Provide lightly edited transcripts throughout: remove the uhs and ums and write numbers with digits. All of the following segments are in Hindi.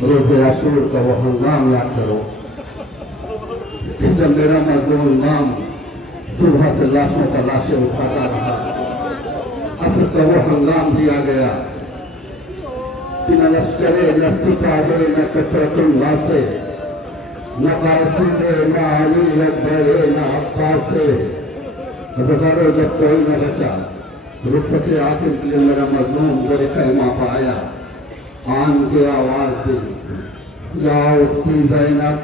रोज़े आशूर का वो हंगाम याद करो जब मेरा मजलूम इमाम सुबह से लाशों का लाशें उठाता रहा। असर का वो हंगाम भी आ गया कि न लश्करे न सिपाहे न कसरतुल्लाह से न कासिदे न अली अकबरे न अब्बास से हजारों जब कोई न बचा रुखसत आखिर के लिए मेरा मजलूम गोरे कलमा पाया। आन के आवाज दी जाओ उठती ज़ैनब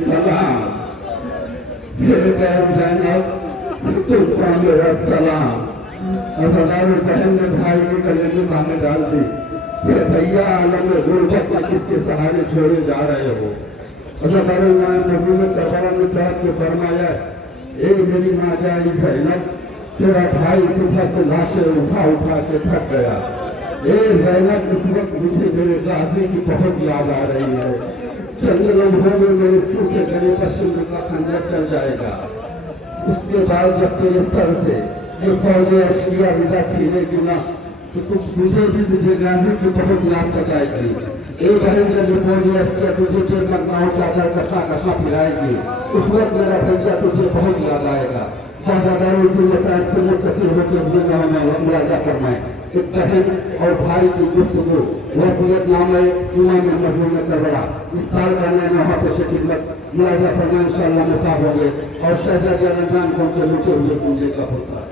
सलाम मेरे बहन ज़ैनब तुमको मेरा सलाम। हजारों बहन ने भाई के गले में बाहें डाल दी। भैया आलम गुर्बत में किसके सहारे छोड़े जा रहे हो। हजारों नबी में करबला में बैठ के फरमाया एक मेरी माँ जाई ज़ैनब तेरा भाई सुबह से लाशें उठा उठा के थक गया। ज़ैनब इस वक्त मुझे मेरे गाजी की बहुत याद आ रही है। चंद लम्हों में मेरे सूखे गले पर शिंद का खंजर चल जाएगा। उसके बाद जब तेरे सर से ये फौजे अशकिया विदा छीनेगी ना तो कुछ मुझे भी तुझे गाजी की बहुत याद सताएगी। एक बहन जब फौजे अशकिया तुझे फिर मकनाओं चादर कसा कसा फिराएगी उस वक्त मेरा भैया तुझे बहुत याद आएगा। से मुतसिल होकर मुलाजा फरमाए कि बहन और भाई की गुफ्तगू वसीयतनामा इमाम मजलूम करबला इस साल का नया वहाँ पे खिदमत मुलाजा फरमाए इंशाअल्लाह मुसाफ होंगे और शहजादा रमजान को उनके लुटे हुए पूंजे का होता है।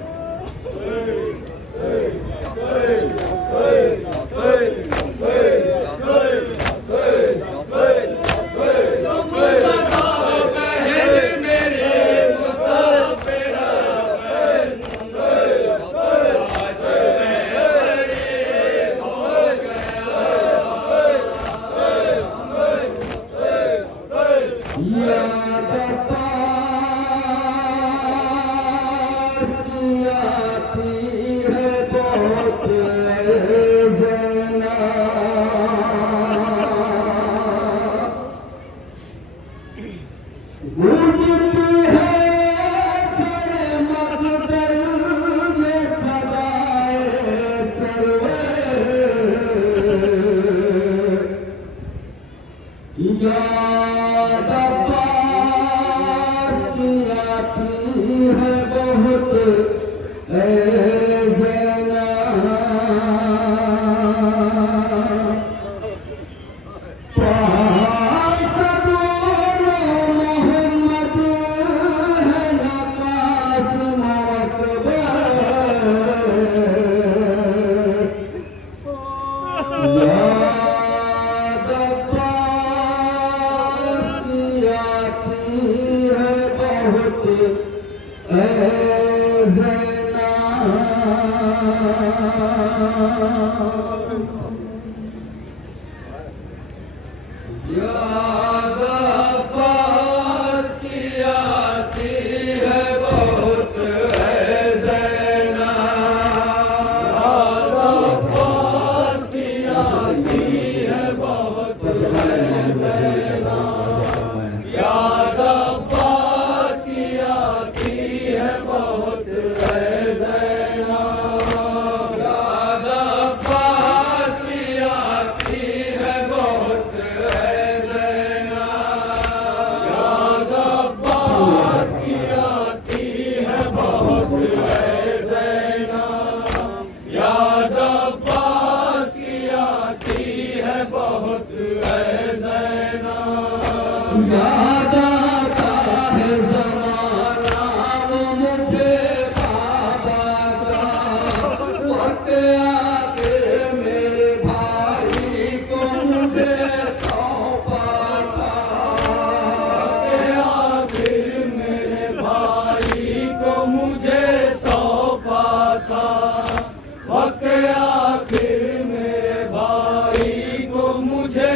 मुझे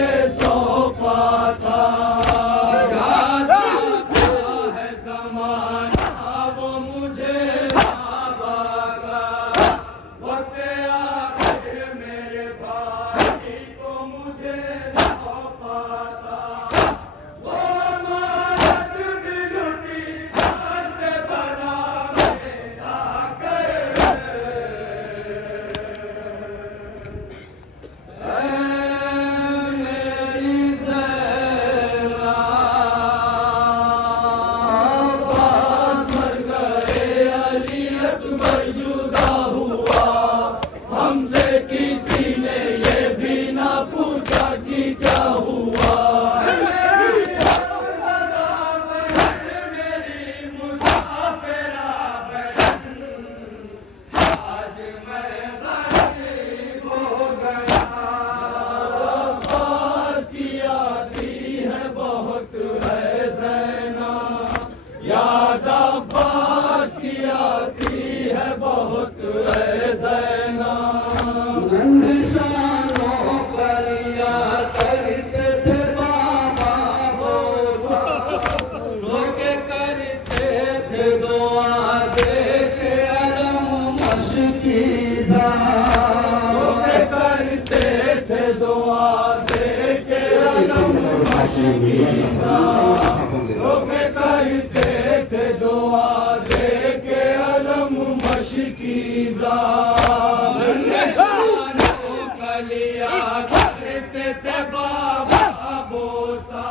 नन्शानों पर या करते थे बाबा बोसा, रोके करते थे दुआ दे के अलम मशकीज़ा, रोके करते थे दुआ दे के अलम मशकीज़ा, रोके करते थे दुआ दे के अलम मशकीज़ा। कलिया करते थे बाबा बोसा,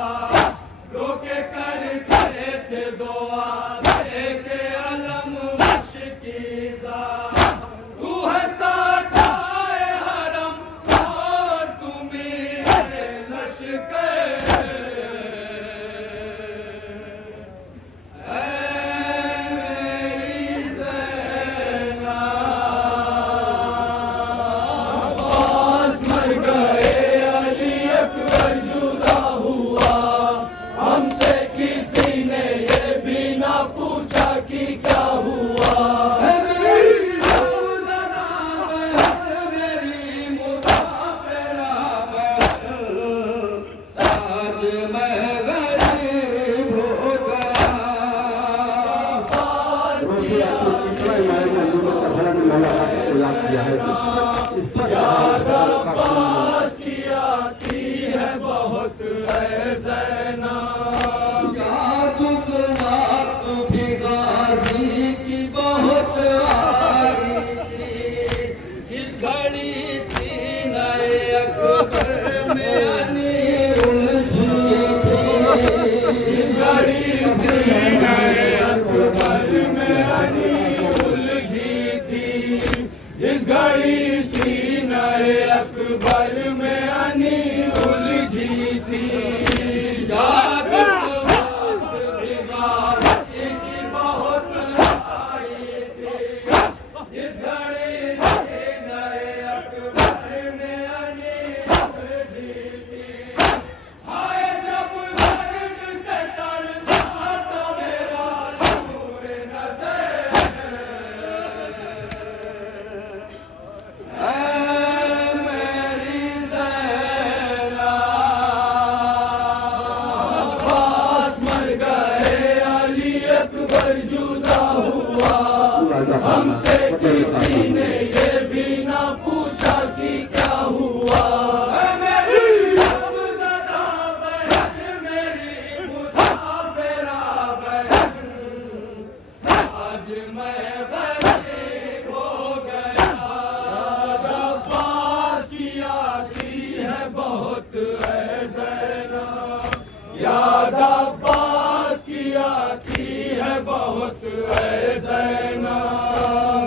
रोके करते थे दुआ दे के अलम मशकीज़ा। तू है साठाए हरम और तुम्हें लश्कर, याद अब्बास की आती है बहुत है ज़ैना, याद उस वक्त भी गाज़ी की बहुत आई थी, जिस घड़ी सीने अकबर में अनी उलझी थी, जिस घड़ी सीने अकबर में अनी उलझी थी, जिस घड़ी सीने अकबर में अनी उलझी थी। याद उस वक्त भी गाज़ी की बहुत आई थी, जिस घड़ी सीने अकबर में अनी उलझी थी। हाय जब दर्द से तड़पा तो मेरा नूर नज़र, हमसे किसी ने ये भी ना पूछा कि क्या हुआ। मेरी ज़दा बहन, मेरी मुसाफिरा बहन, आज मैं गरीब हो गया। याद अब्बास की आती है बहुत है ज़ैना, याद अब्बास की आती है बहुत है ज़ैना।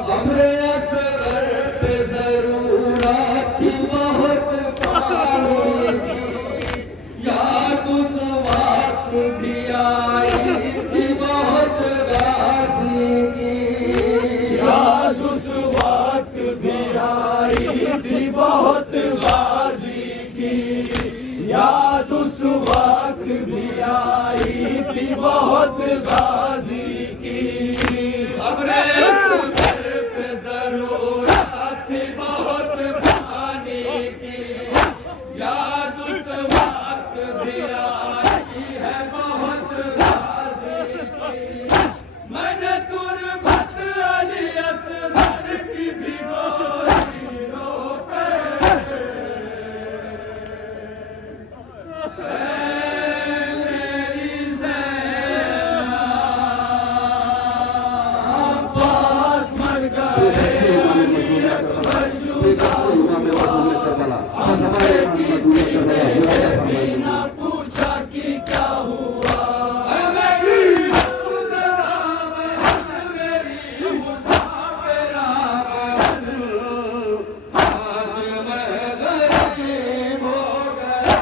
हमरे असगर पे ज़रूरत थी बहुत पानी की, याद उस वक्त भी आई थी बहुत गाज़ी की, याद उस वक्त भी आई थी बहुत गाज़ी की, याद उस वक्त भी आई थी बहुत गाज़ी की। हमरे असगर पे ज़रूरत थी बहुत पानी की, याद उस वक्त भी आई है बहुत गाज़ी की। मैंने तुरबत अली असगर की भिगोई रोके, मेरी ज़ैना। अब्बास मर गए, अली अकबर शुदा हुआ, हमसे किसी ने ये भी ना पूछा कि क्या हुआ। मेरी ज़दा बहन, मेरी मुसाफिरा बहन, आज मैं गरीब हो गया।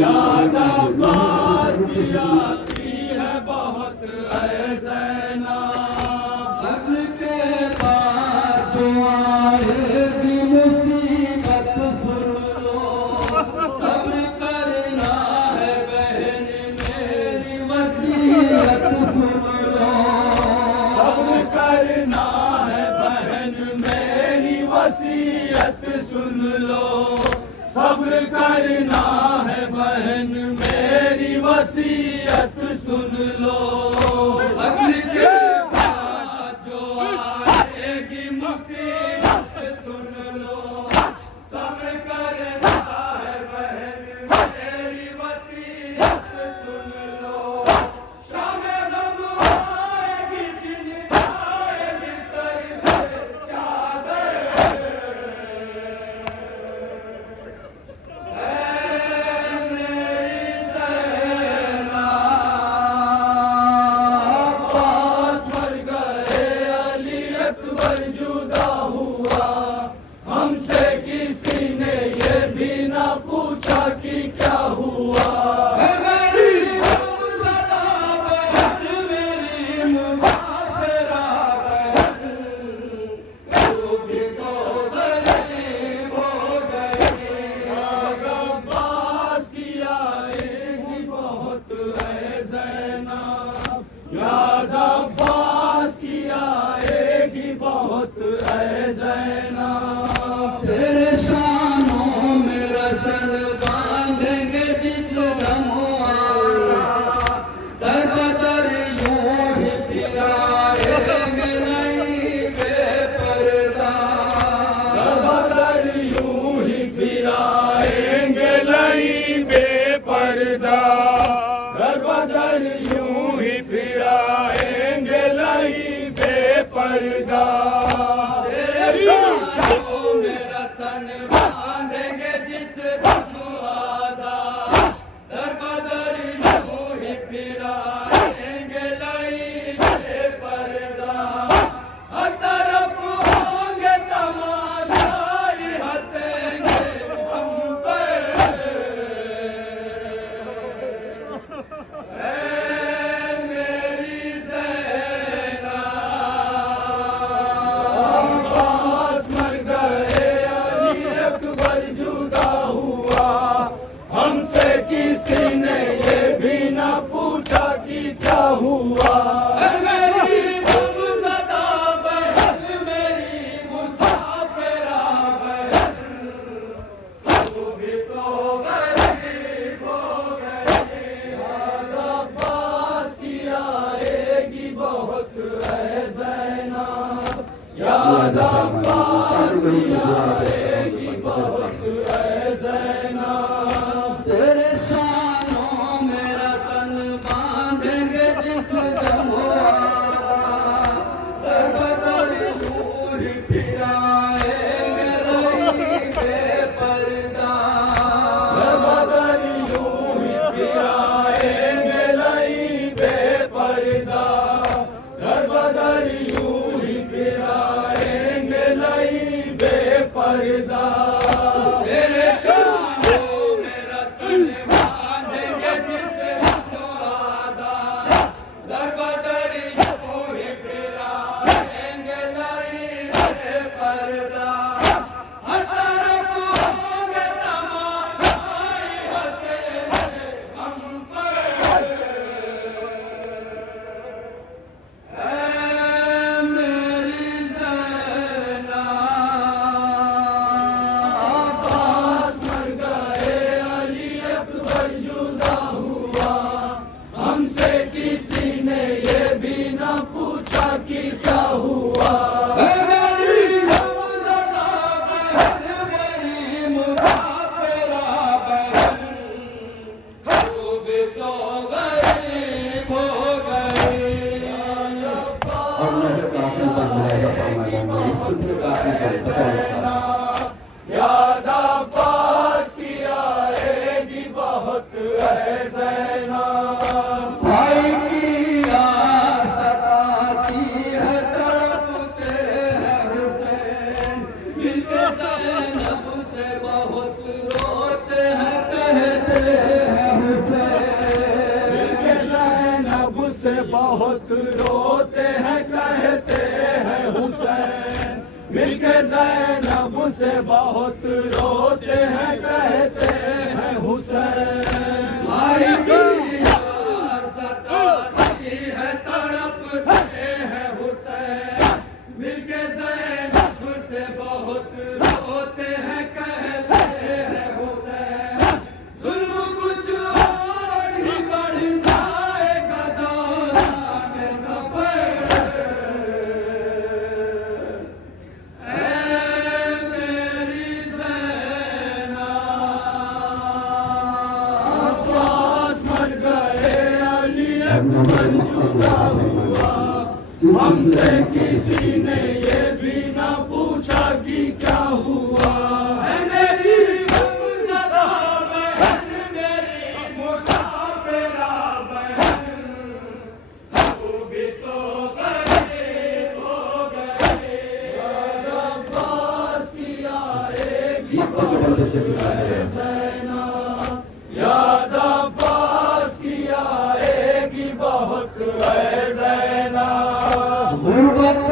याद अब्बास की आती है बहुत है ज़ैना। अब्द के बाद जो आएगी मुसीबत सुन लो, सब्र करना है बहन मेरी वसीयत सुन लो। सुन लो, सब्र करना है बहन मेरी वसीयत सुन लो। अग्नि के बाद जो आएगी मुसीबत सुन लो, सब्र करना है बहन मेरी वसीयत सुन लो। शाम गम आएगी छिन जाएगी सर से चादर, अब्बास मर गए अली अकबर जुदा हुआ, हमसे किसी ने ये भी ना पूछा कि क्या हुआ। मेरी हमज़दा बहन मेरी मुसाफिरा बहन, तू भी तो गरीब हो गई। याद अब्बास की आएगी बहुत है ज़ैनब, याद अब्बास की आएगी बहुत है ज़ैनब। तेरे शानों में रसन बांधेंगे जिस दम आया, दर बदर यूं ही फिराएंगे नहीं बेपर्दा। दर यूं ही फिराएंगे नहीं बेपर्दा, दर यूं ही फिराएंगे नहीं बेपर्दा। तेरे शानों में रसन बांधेंगे जिस दम आया, दर बदर यूं ही फिराएंगे नहीं बेपर्दा। हर तरफ होंगे तमाशाई हंसेंगे हम पर, ऐ मेरी ज़ैनब। अब्बास मर गए अली अकबर जुदा हुआ, हमसे किसी ने ये भी ना पूछा कि क्या हुआ। मेरी हमज़दा बहन मेरी मुसाफिरा बहन, तू भी तो गरीब हो गई। याद अब्बास की आएगी बहुत है ज़ैनब, याद अब्बास की आएगी बहुत है ज़ैनब। तेरे शानों में रसन बांधेंगे जिस दम आया, दर बदर यूं ही फिराएंगे नहीं बेपर्दा। बदर यूं ही फिराएंगे नहीं बेपर्दा, बदर यूं ही फिराएंगे नहीं बेपर्दा। तेरे शानों में रसन बांधेंगे जिस दम आया, दर बदर यूं ही फिराएंगे नहीं बेपर्दा। हर तरफ होंगे तमाशाई हंसेंगे हम पर, ऐ मेरी ज़ैनब। अब्बास मर गए अली अकबर जुदा हुआ, हमसे किसी ने ये भी ना पूछा कि क्या हुआ। मेरी हमज़दा बहन मेरी मुसाफिरा बहन, तू भी तो गरीब हो गई। और मुझे काफी बंधाएगा फरमाया मेरी खुद काफी बंधाएगा। याद अब्बास की आएगी बहुत है ज़ैनब। भाई की याद सताती है तड़पते हैं हुसैन, मिलके ज़ैनब से बहुत रोते हैं कहते हैं हुसैन। मिलके ज़ैनब से बहुत रोते हैं कहते हैं हुसैन, मिलके ज़ैनब से बहुत रोते हैं कहते हैं हुसैन। भाई की याद सताती है तड़पते हैं हुसैन, मिलके ज़ैनब से बहुत रोते हैं हमसे किसी ने ये भी ना पूछा कि क्या हुआ है मेरी गुमशुदा बहन, मेरी मुसाफिरा बहन, तू भी तो गरीब हो गई। याद अब्बास की आएगी बहुत ज़ैना, याद अब्बास की आएगी बहुत ज़ैना। गुर्बत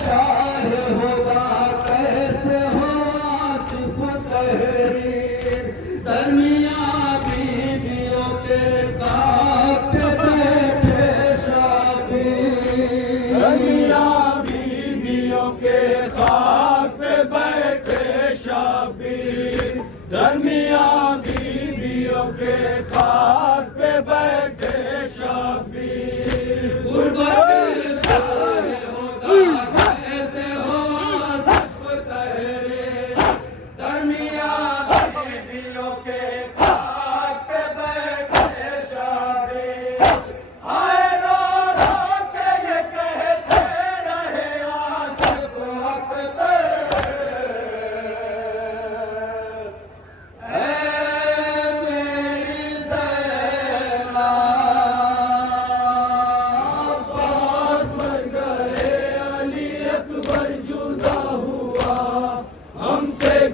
शाह होगा कैसे हो आसिफ तहरीर, दरमिया बीवियों के खाक पे बैठे शाबीर, दरमिया बीवियों के खाक पे बैठे शाबीर, दरमिया बीवियों के खाक पे बैठे शाबीर। गुर्बत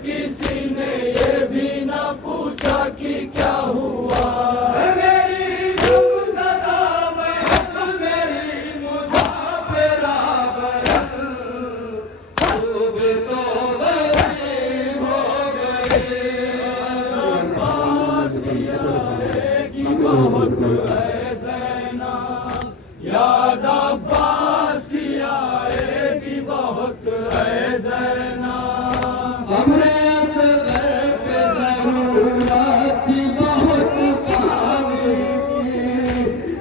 किसी ने ये भी ना पूछा कि क्या हुआ है मेरी गुमशुदा बहन, मेरी मुसाफिरा बहन, तू भी तो गरीब हो गई। अब्बास की आएगी बहुत ज़ैना, याद अब्बास की आएगी बहुत ज़ैना। हमने असगर पे जरूरत थी बहुत पानी की,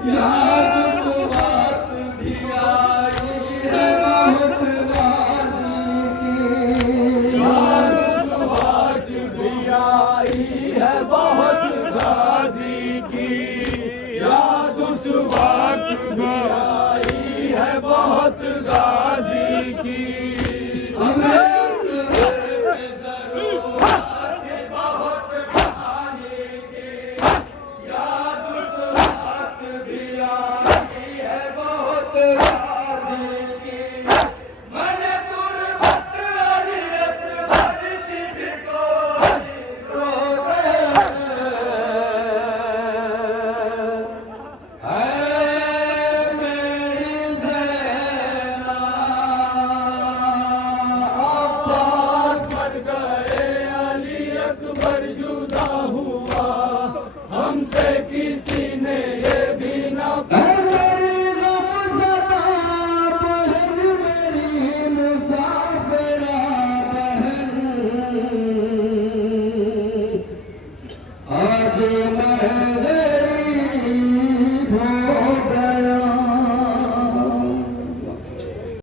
याद सुबात भी आई है बहुत गाजी की, याद सुहाग भी आई है बहुत गाजी की, याद सुहाग भी आई है बहुत गाजी की। हमने अब्बास मर गए, अली अकबर जुदा हुआ।